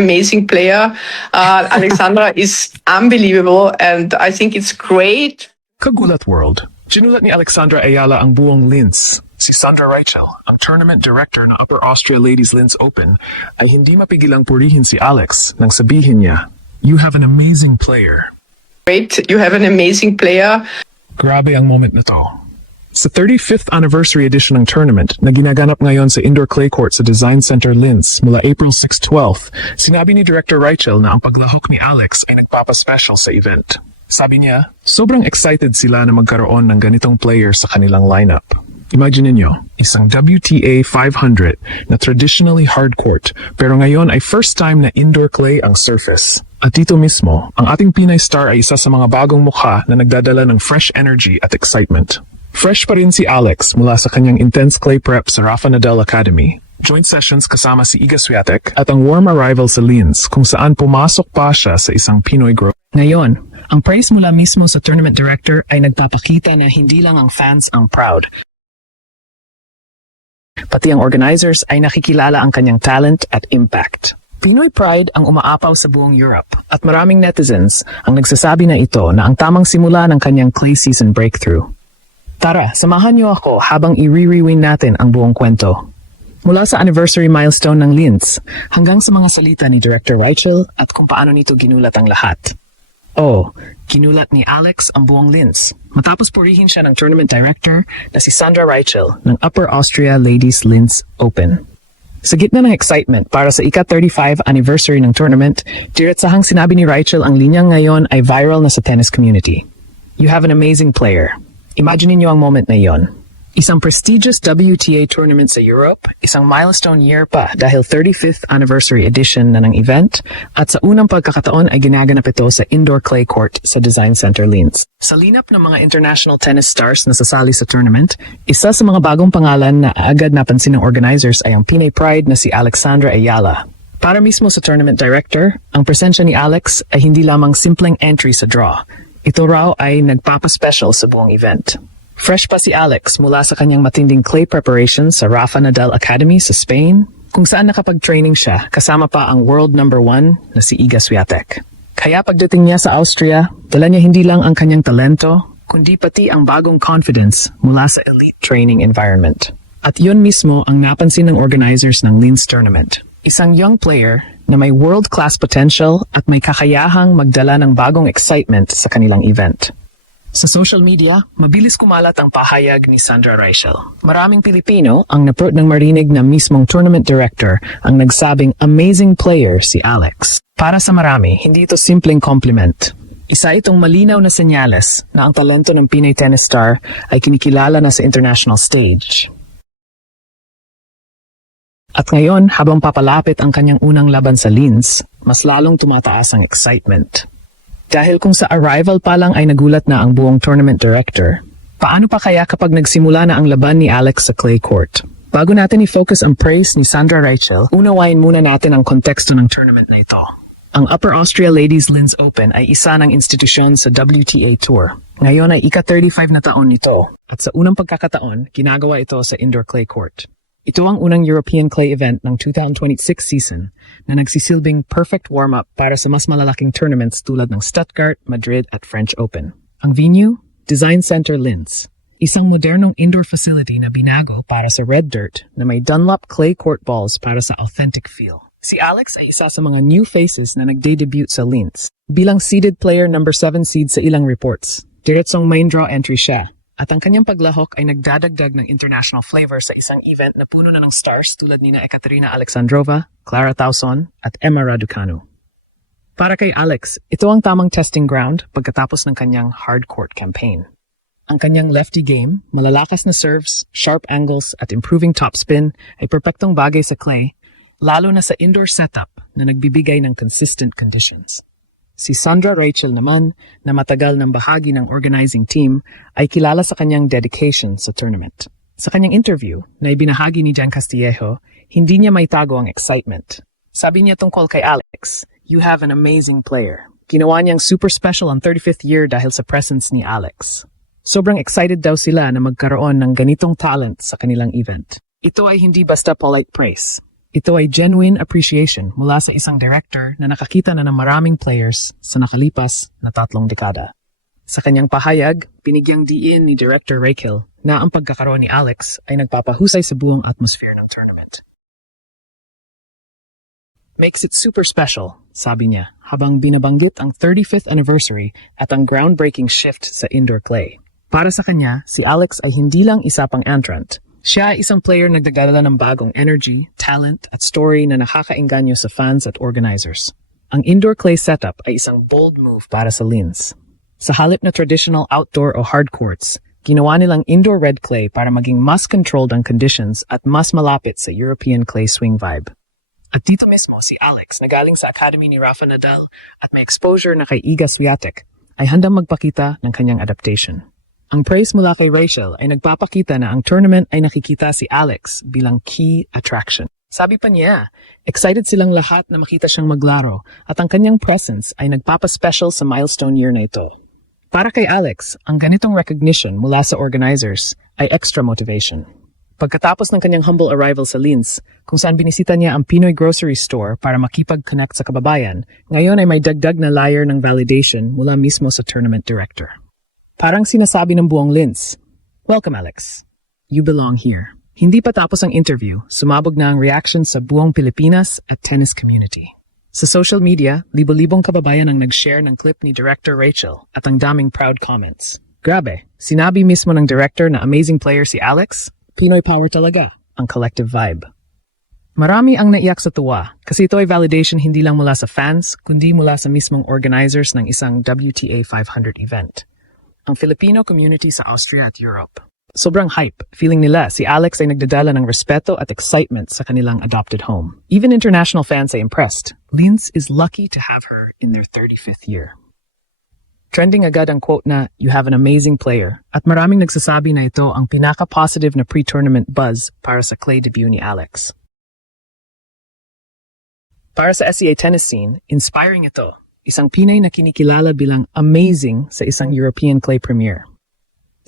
amazing player. Alexandra is unbelievable, and I think it's great. Kagulat World. Sinulat ni Alexandra Ayala ang buong Linz. Si Sandra Reichel, ang tournament director ng Upper Austria Ladies Linz Open, ay hindi mapigilang purihin si Alex nang sabihin niya, "You have an amazing player." Great, you have an amazing player. Grabe ang moment na to. Sa 35th anniversary edition ng tournament na ginaganap ngayon sa indoor clay court sa Design Center Linz mula April 6-12, sinabi ni Director Reichel na ang paglahok ni Alex ay nagpapaspecial sa event. Sabi niya, sobrang excited sila na magkaroon ng ganitong player sa kanilang lineup. Imagine niyo, isang WTA 500 na traditionally hard court pero ngayon ay first time na indoor clay ang surface. At dito mismo, ang ating Pinay star ay isa sa mga bagong mukha na nagdadala ng fresh energy at excitement. Fresh pa rin si Alex mula sa kanyang intense clay prep sa Rafa Nadal Academy, joint sessions kasama si Iga Swiatek at ang warm arrival sa Linz kung saan pumasok pa siya sa isang Pinoy group. Ngayon, ang praise mula mismo sa tournament director ay nagpapakita na hindi lang ang fans ang proud. Pati ang organizers ay nakikilala ang kanyang talent at impact. Pinoy pride ang umaapaw sa buong Europe at maraming netizens ang nagsasabi na ito na ang tamang simula ng kanyang clay season breakthrough. Tara, samahan niyo ako habang i-rewind natin ang buong kwento. Mula sa anniversary milestone ng Linz hanggang sa mga salita ni Director Reichel at kung paano nito ginulat ang lahat. Ginulat ni Alex ang buong Linz matapos purihin siya ng tournament director na si Sandra Reichel ng Upper Austria Ladies Linz Open. Sa gitna ng excitement para sa ika-35 anniversary ng tournament, diretsahang sinabi ni Reichel ang linyang ngayon ay viral na sa tennis community. You have an amazing player. Imagine niyo ang moment na iyon. Isang prestigious WTA tournament sa Europe, isang milestone year pa dahil 35th anniversary edition na ng event, at sa unang pagkakataon ay ginaganap ito sa indoor clay court sa Design Center Linz. Sa lineup ng mga international tennis stars na sasali sa tournament, isa sa mga bagong pangalan na agad napansin ng organizers ay ang Pinay pride na si Alexandra Ayala. Para mismo sa tournament director, ang presensya ni Alex ay hindi lamang simpleng entry sa draw. Ito raw ay nagpapaspecial sa buong event. Fresh pa si Alex mula sa kanyang matinding clay preparation sa Rafa Nadal Academy sa Spain, kung saan nakapag-training siya kasama pa ang world number 1 na si Iga Swiatek. Kaya pagdating niya sa Austria, dala niya hindi lang ang kanyang talento, kundi pati ang bagong confidence mula sa elite training environment. At yun mismo ang napansin ng organizers ng Linz tournament. Isang young player na may world-class potential at may kakayahang magdala ng bagong excitement sa kanilang event. Sa social media, mabilis kumalat ang pahayag ni Sandra Reichel. Maraming Pilipino ang naprot ng marinig na mismong tournament director ang nagsabing amazing player si Alex. Para sa marami, hindi ito simpleng compliment. Isa itong malinaw na senyales na ang talento ng Pinay tennis star ay kinikilala na sa international stage. At ngayon, habang papalapit ang kanyang unang laban sa Linz, mas lalong tumataas ang excitement. Dahil kung sa arrival pa lang ay nagulat na ang buong tournament director, paano pa kaya kapag nagsimula na ang laban ni Alex sa clay court? Bago natin i-focus ang praise ni Sandra Reichel, unawain muna natin ang konteksto ng tournament na ito. Ang Upper Austria Ladies Linz Open ay isa ng institusyon sa WTA Tour. Ngayon ay ika-35 na taon nito, at sa unang pagkakataon, ginagawa ito sa indoor clay court. Ito ang unang European clay event ng 2026 season na nagsisilbing perfect warm-up para sa mas malalaking tournaments tulad ng Stuttgart, Madrid at French Open. Ang venue? Design Center Linz. Isang modernong indoor facility na binago para sa red dirt na may Dunlop clay court balls para sa authentic feel. Si Alex ay isa sa mga new faces na nagde-debut sa Linz. Bilang seeded player number 7 seed sa ilang reports, diretsong main draw entry siya. At ang kanyang paglahok ay nagdadagdag ng international flavor sa isang event na puno na ng stars tulad nina Ekaterina Alexandrova, Clara Tauson, at Emma Raducanu. Para kay Alex, ito ang tamang testing ground pagkatapos ng kanyang hard court campaign. Ang kanyang lefty game, malalakas na serves, sharp angles, at improving topspin ay perpektong bagay sa clay, lalo na sa indoor setup na nagbibigay ng consistent conditions. Si Sandra Reichel naman, na matagal ng bahagi ng organizing team, ay kilala sa kanyang dedication sa tournament. Sa kanyang interview na ibinahagi ni Jan Castillejo, hindi niya maitago ang excitement. Sabi niya tungkol kay Alex, "You have an amazing player." Ginawa niyang super special ang 35th year dahil sa presence ni Alex. Sobrang excited daw sila na magkaroon ng ganitong talent sa kanilang event. Ito ay hindi basta polite praise. Ito ay genuine appreciation mula sa isang director na nakakita na ng maraming players sa nakalipas na 3 dekada. Sa kanyang pahayag, binigyang diin ni Director Rachel na ang pagkakaroon ni Alex ay nagpapahusay sa buong atmosphere ng tournament. Makes it super special, sabi niya, habang binabanggit ang 35th anniversary at ang groundbreaking shift sa indoor clay. Para sa kanya, si Alex ay hindi lang isa pang entrant. Siya ay isang player nagdadala ng bagong energy, talent at story na nakakaengganyo sa fans at organizers. Ang indoor clay setup ay isang bold move para sa Linz. Sa halip na traditional outdoor o hard courts, ginawa nilang indoor red clay para maging mas controlled ang conditions at mas malapit sa European clay swing vibe. At dito mismo si Alex na galing sa academy ni Rafa Nadal at may exposure na kay Iga Swiatek ay handang magpakita ng kanyang adaptation. Ang praise mula kay Rachel ay nagpapakita na ang tournament ay nakikita si Alex bilang key attraction. Sabi pa niya, excited silang lahat na makita siyang maglaro at ang kanyang presence ay nagpapaspecial sa milestone year na ito. Para kay Alex, ang ganitong recognition mula sa organizers ay extra motivation. Pagkatapos ng kanyang humble arrival sa Linz, kung saan binisita niya ang Pinoy grocery store para makipag-connect sa kababayan, ngayon ay may dagdag na layer ng validation mula mismo sa tournament director. Parang sinasabi ng buong Linz, "Welcome Alex. You belong here." Hindi pa tapos ang interview, sumabog na ang reaction sa buong Pilipinas at tennis community. Sa social media, libo-libong kababayan ang nag-share ng clip ni Director Rachel at ang daming proud comments. Grabe, sinabi mismo ng director na amazing player si Alex, Pinoy power talaga, ang collective vibe. Marami ang naiyak sa tuwa kasi ito ay validation hindi lang mula sa fans, kundi mula sa mismong organizers ng isang WTA 500 event. Ang Filipino community sa Austria at Europe. Sobrang hype, feeling nila si Alex ay nagdadala ng respeto at excitement sa kanilang adopted home. Even international fans ay impressed. Linz is lucky to have her in their 35th year. Trending agad ang quote na, "You have an amazing player," at maraming nagsasabi na ito ang pinaka-positive na pre-tournament buzz para sa clay debut ni Alex. Para sa SCA tennis scene, inspiring ito. Isang Pinay na kinikilala bilang amazing sa isang European clay premier.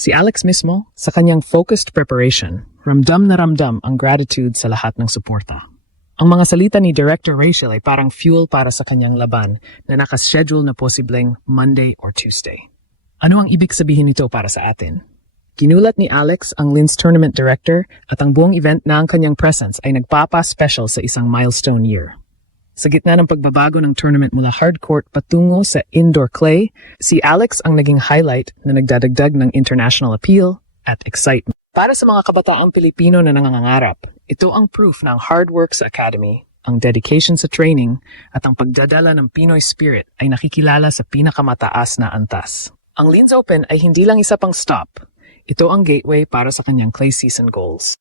Si Alex mismo, sa kanyang focused preparation, ramdam na ramdam ang gratitude sa lahat ng suporta. Ang mga salita ni Director Rachel ay parang fuel para sa kanyang laban na nakaschedule na posibleng Monday or Tuesday. Ano ang ibig sabihin nito para sa atin? Ginulat ni Alex ang Linz Tournament Director at ang buong event na ang kanyang presence ay nagpapa-special sa isang milestone year. Sa gitna ng pagbabago ng tournament mula hardcourt patungo sa indoor clay, si Alex ang naging highlight na nagdadagdag ng international appeal at excitement. Para sa mga kabataang Pilipino na nangangarap, ito ang proof ng hard work sa academy, ang dedication sa training, at ang pagdadala ng Pinoy spirit ay nakikilala sa pinakamataas na antas. Ang Linz Open ay hindi lang isa pang stop. Ito ang gateway para sa kanyang clay season goals.